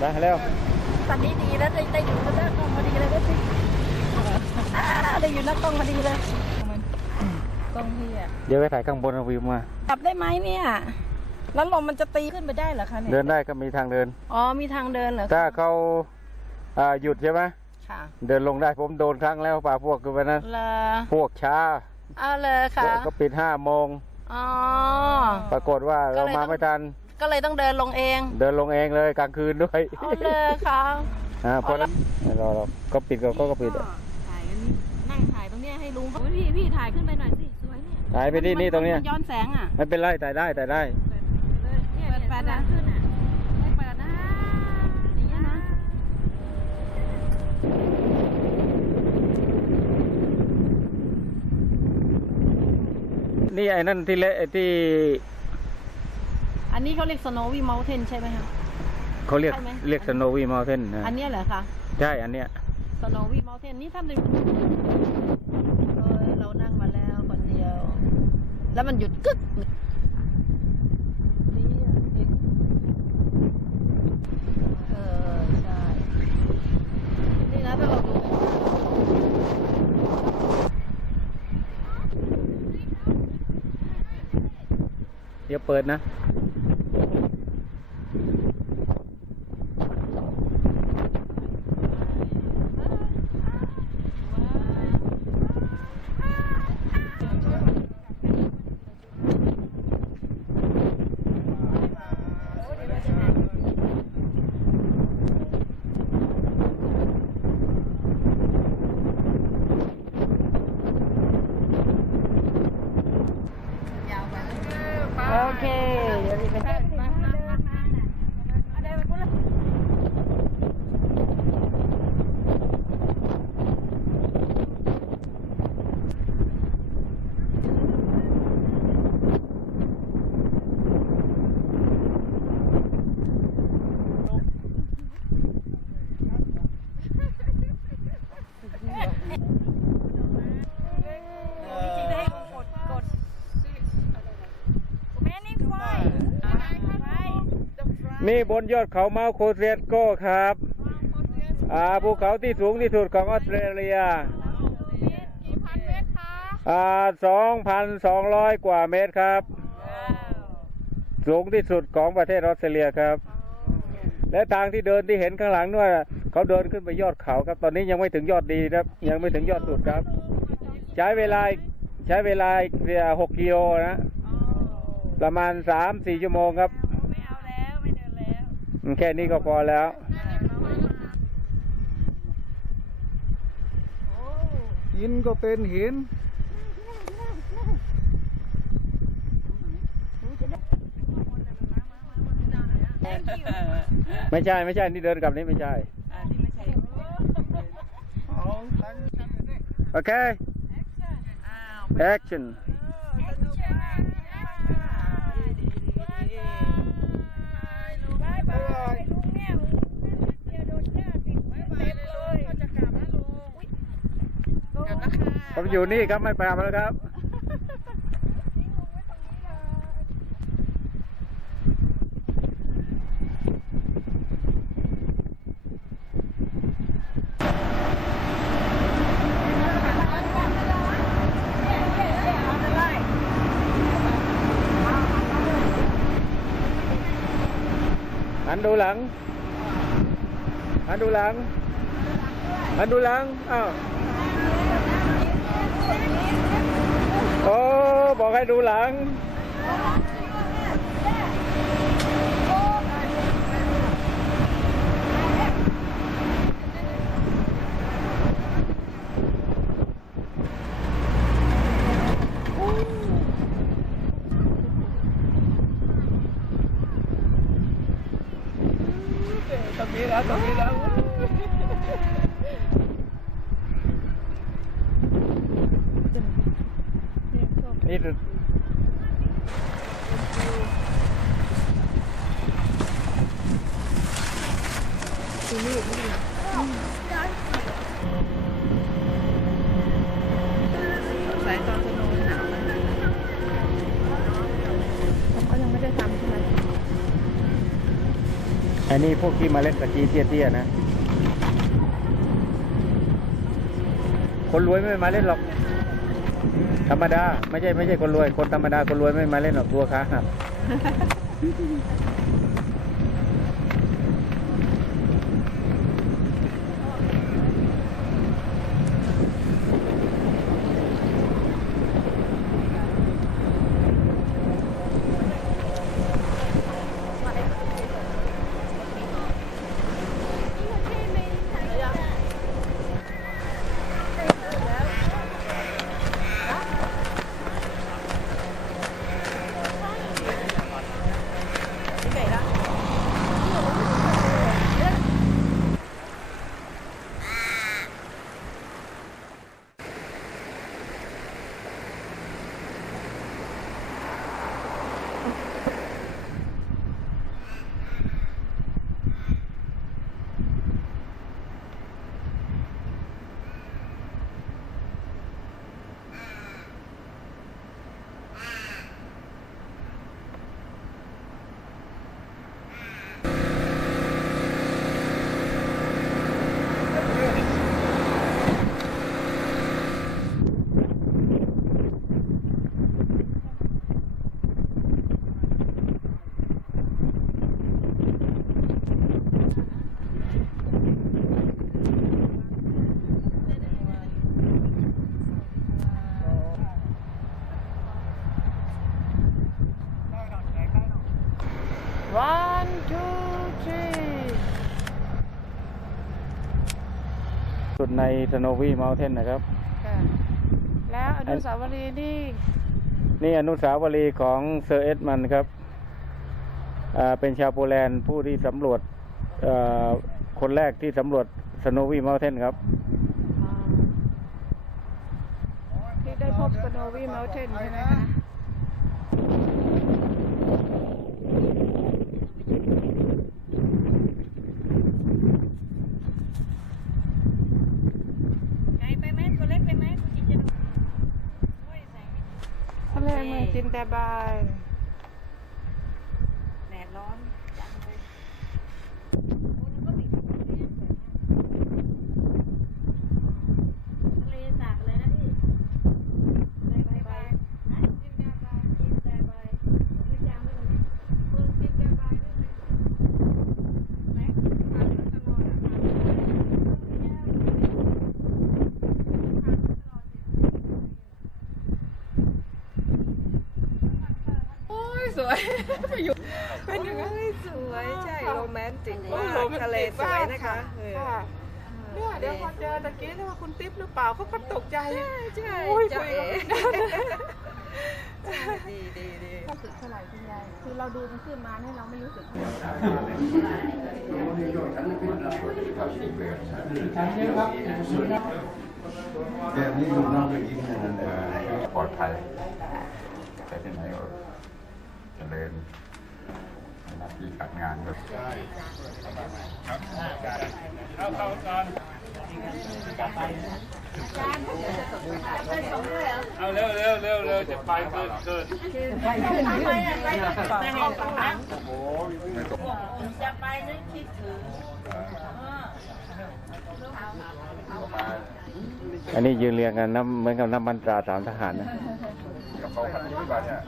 ได้เร็วตอนนี้ดีแล้วได้ได้อยู่หน้ากล้องพอดีเลยก็สิอ่าได้อยู่หน้ากล้องพอดีเลยกล้องที่อะเดี๋ยวไปถ่ายข้างบนเอาวิวมาขับได้ไหมเนี่ยแล้วลมมันจะตีขึ้นไปได้เหรอคะเนี่ยเดินได้ก็มีทางเดิน อ๋อมีทางเดินเหรอคะถ้าเขาอ่าหยุดใช่ไหมค่ะ เดินลงได้ผมโดนครั้งแล้วป่าพวกคือวันนั้นเลอพวกช้าเอาเลยค่ะก็ปิดห้าโมงอ๋อปรากฏว่าก็เราเลยมาต้องไม่ทัน ก็เลยต้องเดินลงเองเดินลงเองเลยกลางคืนด้วยเอาเลยค่ะอ่าเพราะนั้นไม่รอหรอกก็ปิดก็ก็ปิดอะถ่ายกันนั่งถ่ายตรงเนี้ยให้ลุงเขาพี่พี่ถ่ายขึ้นไปหน่อยสิสวยเนี่ยถ่ายไปที่นี่ตรงเนี้ยมัย้อนแสงอะไม่เป็นไรถ่ายได้ถ่ายได้เปิดแฟลชนะขึ้นอะไม่เปิดนะอย่างเงี้ยนะ นี่ไอ้นั่นที่เละไอ้ที่ อันนี้เขาเรียก snowy mountain ใช่ไหมคะ เขาเรียกใช่ไหม เรียกสโนวีมอลเทนอันเนี้ยเหรอคะ ใช่อันเนี้ย snowy mountain นี่ท่านดูเออเรานั่งมาแล้วคนเดียว แล้วมันหยุดกึกนี่อะเห็นเออใช่ นี่นะถ้าเราดูเดี๋ยวเปิดนะ โอเค เดี๋ยวรีบไปแม่นี่ไฟ นี่บนยอดเขาเมาโคเซียโก้ครับอ่าภูเขาที่สูงที่สุดของออสเตรเลียกี่พันเมตรคะอ่าสองพันสองร้อยกว่าเมตรครับ สูงที่สุดของประเทศออสเตรเลียครับ และทางที่เดินที่เห็นข้างหลังด้วยเขาเดินขึ้นไปยอดเขาครับ ตอนนี้ยังไม่ถึงยอดดีครับ ยังไม่ถึงยอดสุดครับ ใช้เวลาใช้เวลาอีกหกกิโลนะ ประมาณสามสี่ชั่วโมงครับ ไม่เอาแล้ว ไม่เดิน แล้วแค่นี้ก็พอแล้วหินก็เป็นหินไม่ใช่ไม่ใช่นี่เดินกลับนี้ไม่ใช่โอเค action ผมอยู่นี่ครับไม่ไปมาแล้วครับหันดูหลังหันดูหลังหันดูหลังอ้าว โอ้บอกใิดนึงสายตอนสโนหนาวมันเขายังไม่ได้ทำใช่ไหมอันนี้พวกที่มาเล่นสกีเตี้ยๆนะ คนรวยไม่มาเล่นหรอก ธรรมดา ไม่ใช่ไม่ใช่คนรวย คนธรรมดาคนรวยไม่มาเล่นหรอกตัวขาหัก one two three สุดในสโนวีเมลเทนนะครับ ค่ะแล้วอนุสาวรีย์นี่นี่อนุสาวรีย์ของเซอร์เอ็ดมันครับอ่าเป็นชาวโปแลนด์ผู้ที่สำรวจเอ่อคนแรกที่สำรวจสโนวีเมลเทนครับที่ได้พบสโนวีเมลเทนใช่ไหมคะ ไกลไปไหมตัวเล็กไปไหมคุณจิตจะโอ้ยแสง ทะเล เมืองจินดาบาย แดดร้อนจังเลยโอ้นึกว่าติดทะเลสวยมากทะเลสาบเลยนะพี่ไปไปไปนะจินดาบายจินดาบายไม่จำไม่รู้เมืองจินดาบายด้วยนะไหนผ่านตลอดอะผ่านตลอด โอ้ย สวยอยู่เป็นยังไงสวยใช่โรแมนติกมากทะเลสวยนะคะเออค่ะเนี่ยเดี๋ยวพอเจอตะกี้นี่ว่าคุณติ๊บหรือเปล่าเขาก็ตกใจใช่ใช่โอ้ยใช่สวยดีดีดีรู้สึกเท่าไหร่คุณยายคือเราดูมันขึ้นมาเนี่ยเราไม่รู้สึกแบบนี้อยู่นอกไปยิงนั่นเองปลอดภัยไปที่ไหนก็เจ ริญในหน้าที่การงานก็เอาเร็วเร็วเร็วเร็วจะไปเกินเกินจะไปนึกคิดถึงอันนี้ยืนเรียงกันน้ำเหมือนกับน้ำมันตราสามทหารนะกับเขาพันธุ์บ้านเนี่ย